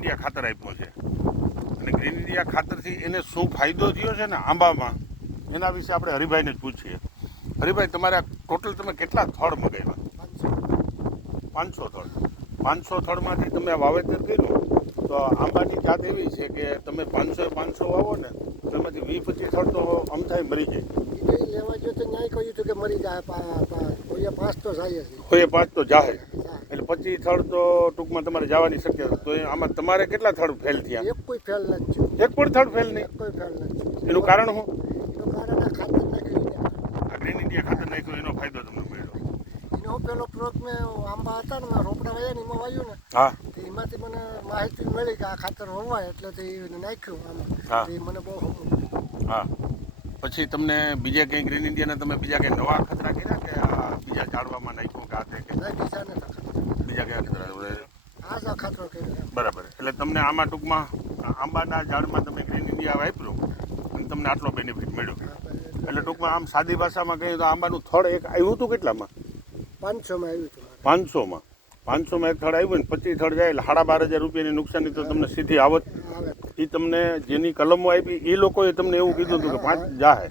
India ખાતર આપ્યું છે અને ગ્રીન ઇન્ડિયા ખાતરથી એને શું ફાયદો થયો છે ને આંબામાં એના વિશે આપણે હરિભાઈને જ પૂછીએ. હરિભાઈ, તમારે ટોટલ તમે કેટલા થડ મગાવ્યા? 500 થડ. 500 થડમાંથી તમે વાવેતર કર્યું તો આંબાની જાત એવી છે કે તમે 500 વાવો ને એમાંથી 20-25 થડ તો આમ થાય મરી જાય. લેવા જો તો ન્યાય કહ્યું હતું કે મરી જાય, કોઈ 5 તો જાય છે, કોઈ 5 તો જાહે, એટલે 25 થડ તો ટૂંકમાં તમારે જવાની શક્યતા. તો આમાં તમારે કેટલા થડ ફેલ થયા? એક કોઈ ફેલ નથી, એક પણ થડ ફેલ નહીં. કોઈ ફેલ નથી. એનું કારણ શું? એનું કારણ આ ખાતર નાખ્યું, આ ગ્રીન ઇન્ડિયા ખાતર નાખ્યું એનો ફાયદો તમને મળ્યો. એનો પેલો પ્લોટ મેં આંબા હતા ને મેં રોપડા વાયા ને એમાં વાયું ને, હા, તો એમાંથી મને માહિતી મળી કે આ ખાતર હોવાય એટલે તે નાખ્યું આમાં. હા, તે મને બહુ હા. પછી તમને બીજા કંઈ ગ્રીન ઇન્ડિયાના તમે બીજા કંઈ નવા ખતરા કર્યા કે આ બીજા ઝાડવામાં નાખ્યું કે આ તે કે બીજા નથી, બીજા કયા ખતરા? આ જ ખાતરો કર્યો. બરાબર. એટલે તમને આમાં ટૂંકમાં આંબાના ઝાડમાં તમે ગ્રીન ઇન્ડિયા વાપર્યું અને તમને આટલો બેનિફિટ મળ્યો. એટલે ટૂંકમાં આમ સાદી ભાષામાં કહીએ તો આંબાનું થડ એક આવ્યું હતું કેટલામાં? 500માં આવ્યું હતું. 500માં. 500માં એક થડ આવ્યું ને 25 થડ જાય એટલે 12,500 રૂપિયાની નુકસાની તો તમને સીધી આવત. એ તમને જેની કલમો આપી એ લોકોએ તમને એવું કીધું હતું કે 5 જાહે,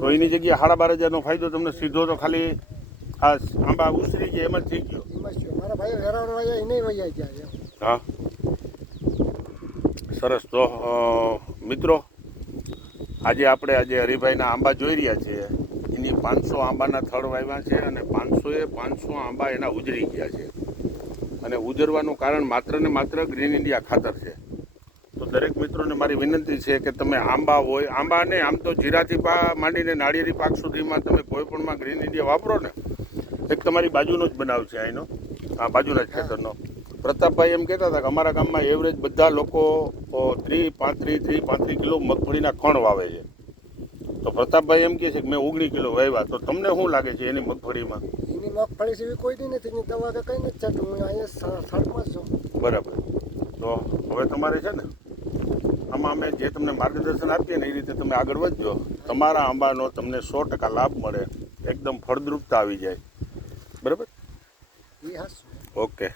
તો એની જગ્યાએ 12,500નો ફાયદો તમને સીધો તો ખાલી આ આંબા ઉછરી ગયા એમાં જ થઈ ગયો. મારા ભાઈ વેરાવળ વાયા એને વયા ગયા. હા, સરસ. તો મિત્રો, આજે હરિભાઈના આંબા જોઈ રહ્યા છીએ. એની 500 આંબાના થડ વાવ્યા છે અને 500 આંબા એના ઉજરી ગયા છે. અને ઉજરવાનું કારણ માત્ર ને માત્ર ગ્રીન ઇન્ડિયા ખાતર છે. તો દરેક મિત્રોને મારી વિનંતી છે કે તમે આંબા ને આમ તો જીરાથી માંડીને નાળિયેરી પાક સુધીમાં તમે કોઈ પણમાં ગ્રીન ઇન્ડિયા વાપરો ને. એક તમારી બાજુનો જ બનાવ છે અહીંનો, આ બાજુના જ ખેતરનો. પ્રતાપભાઈ એમ કહેતા હતા કે અમારા ગામમાં એવરેજ બધા લોકો 30-35 કિલો મગફળીના કણ વાવે છે. તો પ્રતાપભાઈ એમ કહે છે કે મેં 19 કિલો વાવ્યા. તો તમને શું લાગે છે એની મગફળીમાં? એની મગફળી સિવાય કોઈ નથી, એની દવા કે કંઈ નથી થતું. હું અહીંયા થડમાં જ છું. બરાબર. તો હવે તમારે છે ને આમાં અમે જે તમને માર્ગદર્શન આપીએ ને એ રીતે તમે આગળ વધજો. તમારા આંબાનો તમને 100% લાભ મળે, એકદમ ફળદ્રુપતા આવી જાય. બરાબર? એ હાસ. ઓકે.